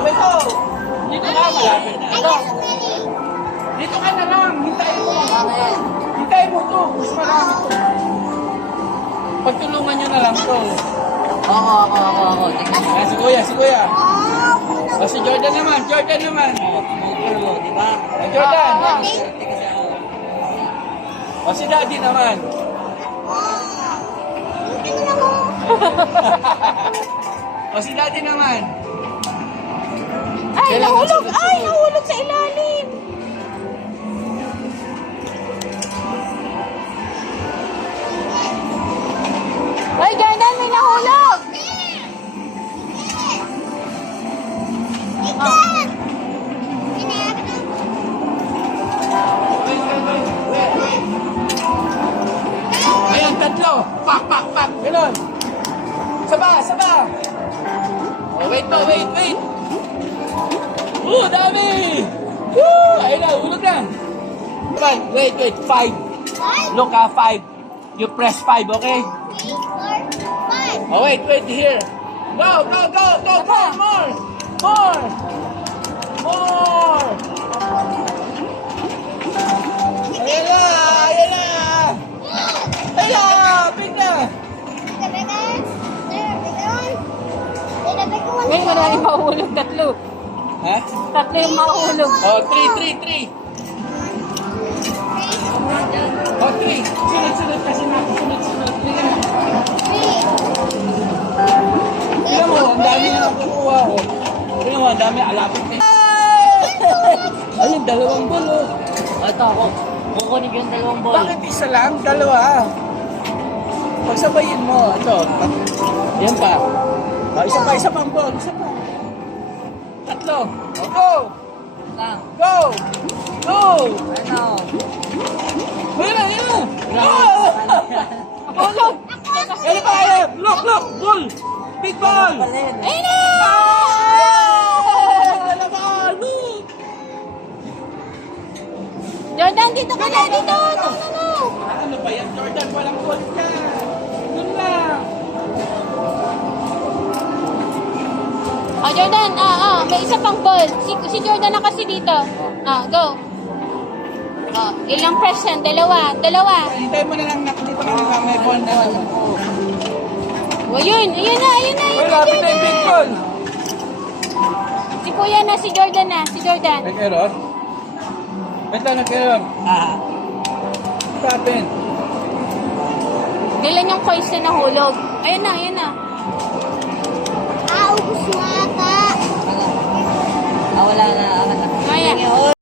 Beto. Dito ka, malapit na. Ito. Dito ka na lang. Hintayin mo. Hintayin mo to. Mas marami to. Pagtulungan nyo na lang to. Ako. Ayan, si Kuya. O, si Jordan naman. Di ba? Jordan. O, si Daddy naman. O, si Daddy naman. Ay, nahulog! Ay, nahulog sa ilalim! Ay, Jordan, may nahulog! Ayan, tatlo. Pak. Ganon. Saba. Oh, wait. Dami! Woo! Ayun na, ulog na. Come on, wait. 5. Look, 5. You press 5, okay? 3, 4, 5. Oh, wait, here. Go. More. Ayan na. Pig na. May maraming mahulog, tatlo. Ha? Tatlo yung mahulog. Oh, 3. Oh, 3. Sunod kasi natin. Sunod. Tingnan mo, ang dami na nakukuha. Tingnan mo, ang dami alapit na. Ayun, 2 ball, oh. Ito ako. Kukunin ko yung 2 ball. Bakit isa lang? 2. Pagsabayin mo. Ito. Yan pa. Oh, isa pang ball. Isa pa. 3. Oh, go! Ano? Ayun na! Hulog! Ayun pa! Look! Ball! Big ball! Ayun na! Laban! Look! Jordan, dito ka na, dito! No. Ano ba yan, Jordan? Walang ball ka! Doon lang! Oh, Jordan, may isa pang ball. Si Jordan na kasi dito. Go. Oh, ilang press yan? 2. Hintay mo na lang dito ka na may ball na. Oh, ayun na. Uy, lapit na yung big ball! Si Kuya na, si Jordan na. Nag-error? Wait lang, nag-error. What happened? Ilan yung coins na nahulog? Ayun na. Wala na. Ayan.